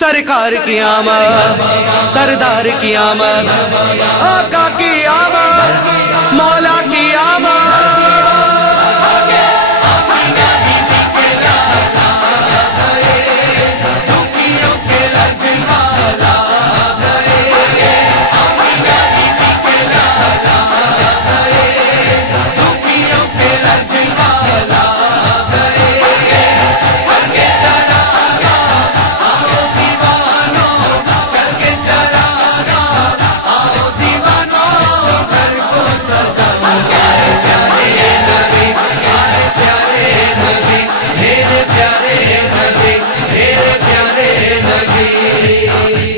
سرکار کی آمد، سردار کی آمد، آقا کی آمد، مولا کی آمد۔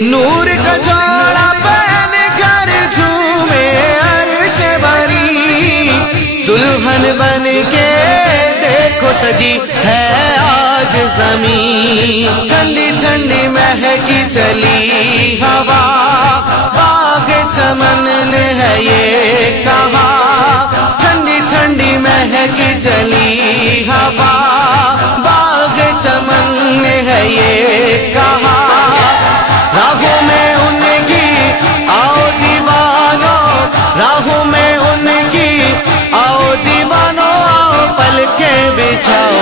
نور کا جوڑا پہن کر جھومے عرش بری، دلہن بن کے دیکھو سجی ہے آج زمین، ٹھنڈی ٹھنڈی مہکی چلی ہوا، باغ چمن نے ہے یہ کہا، ٹھنڈی ٹھنڈی مہکی چلی ہوا، باغ چمن نے ہے یہ کہا، راہوں میں ان کی آؤ دیوانو، راہوں میں ان کی آؤ دیوانو، آؤ پل کے بچھاؤ۔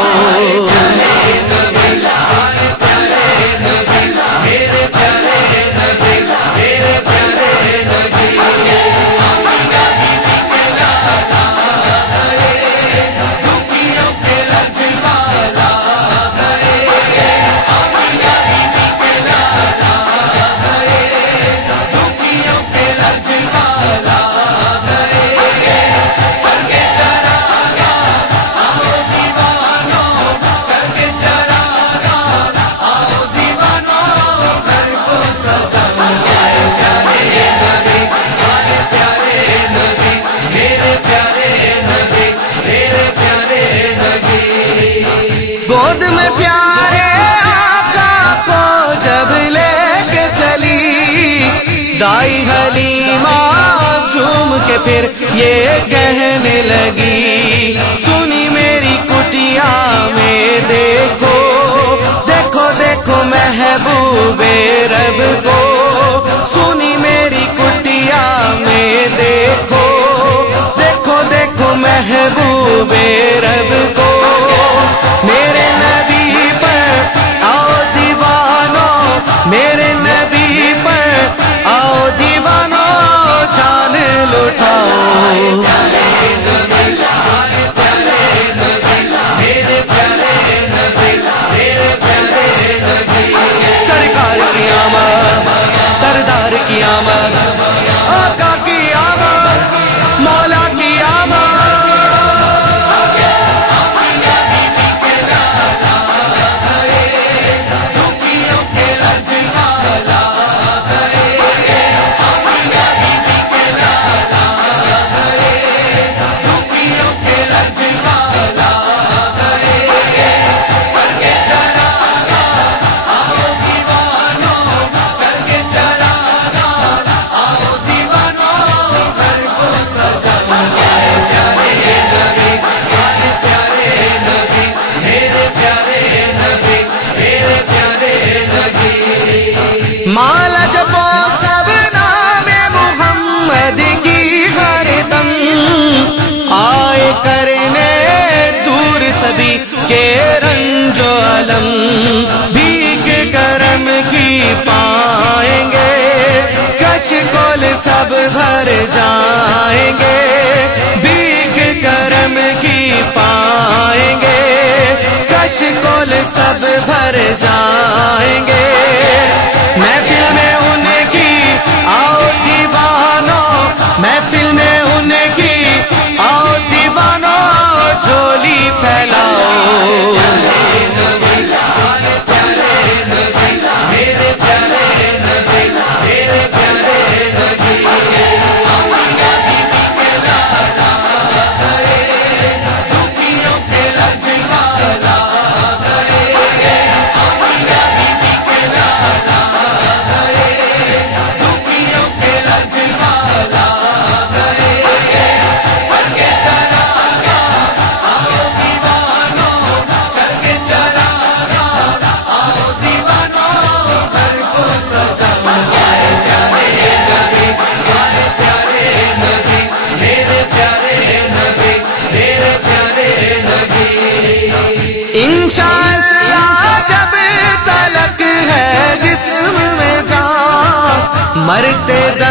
گود میں پیارے آقا کو جب لے کے چلی، دائی حلیمہ جھوم کے پھر یہ کہنے لگی، سنی میری کٹیا میں دیکھو، دیکھو دیکھو محبوب رب کو، سنی میری کٹیا میں دیکھو، دیکھو دیکھو محبوب رب کو، میرے نبی پر آؤ دیوانو، میرے نبی پر آؤ دیوانو، جان لٹاؤ۔ سرکار کی آمد، سردار کی آمد، آقا کی آمد، مولا کی آمد۔ مالا جپو سب نام محمد کی ہر دم، آئے کرنے دور سبھی کے رنج و علم، بھیک کرم کی پائیں گے، کش کول سب بھر جائیں گے، بھیک کرم کی پائیں گے، کش کول سب بھر جائیں گے، محفل میں ان کی آؤ دیوانو، محفل میں ان کی آؤ دیوانو، جھولی پھیلاؤ۔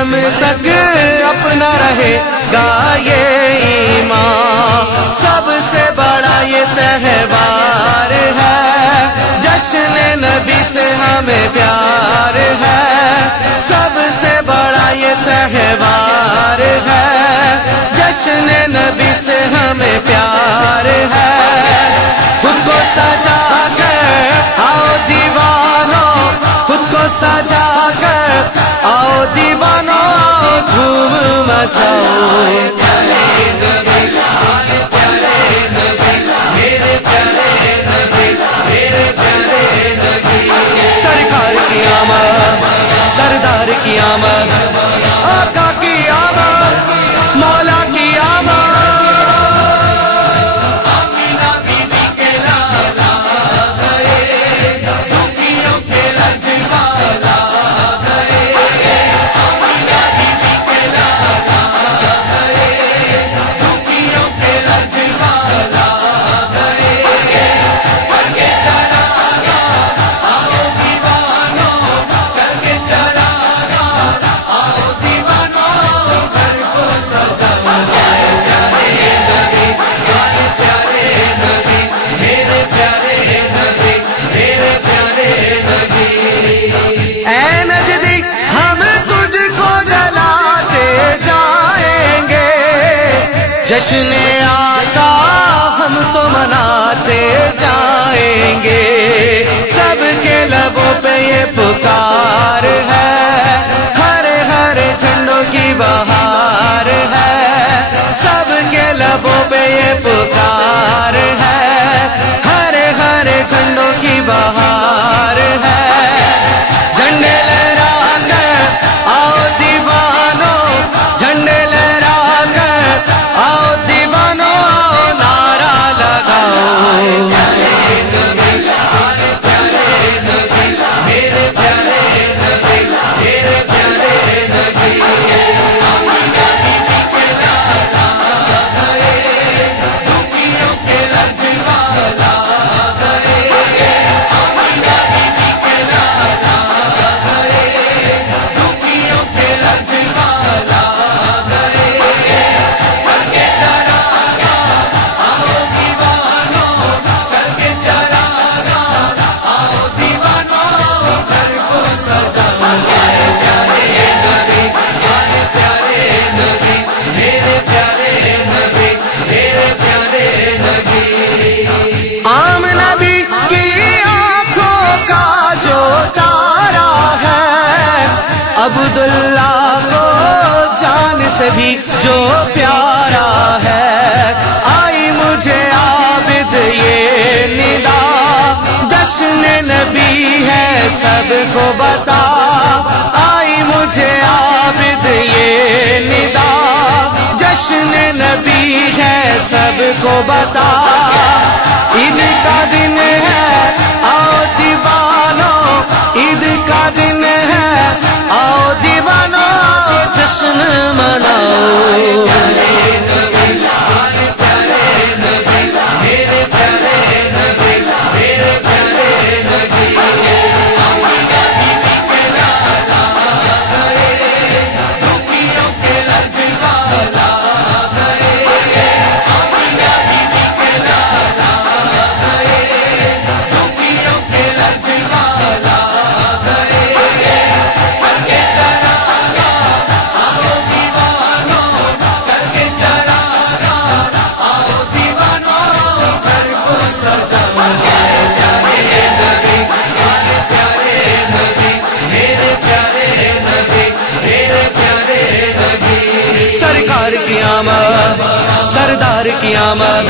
मरहम तक अपना रहे गा ये ईमान। सबसे बड़ा ये तहवार है, जश्न नबी से हमें प्यार है। सबसे बड़ा ये तहवार है, जश्न नबी से हमें प्यार है। खुद को सजा कर आओ दीवानों, खुद को सजा कर आओ दीवानों, आओ धूम मचाओ। सरकार की आमद, सरदार की आमद, आका की आमद, मौला की आमद। आमीना बीबी के लाला गए, दुखियों के रजवाला गए। आमीना बीबी के लाला गए, दुखियों के रजवाला गए। करके चरागा आओ दीवानों, करके चरागा आओ दीवानों, घर को सजाओ। प्यारे नबी, प्यारे प्यारे नबी, मेरे प्यारे नबी, मेरे प्यारे नबी। ऐ नजदी हम तुझको जलाते जाएंगे, जश्न आका हम तो मनाते जाएंगे। सबके लबों पे ये पुकार है, हरे हरे झंडों की बहार है। सबके लबों पे ये पुकार है, हरे हरे झंडों की बहार है। झंडे लहरा कर आओ दीवानों, झंडे लहरा कर आओ दीवानों, आओ नारा लगाओ। आम नबी की आंखों का जो तारा है, अब्दुल्ला को जान से भी जो प्यारा है। आई मुझे आबिद ये निदा, जश्न नबी है सबको बता। आई मुझे आबिद ये निदा, जश्न नबी है सबको बता। ईद का दिन है आओ दीवानों, ईद का दिन है आओ दीवानों, जश्न मनाओ। सरकार की आमद, सरदार की आमद,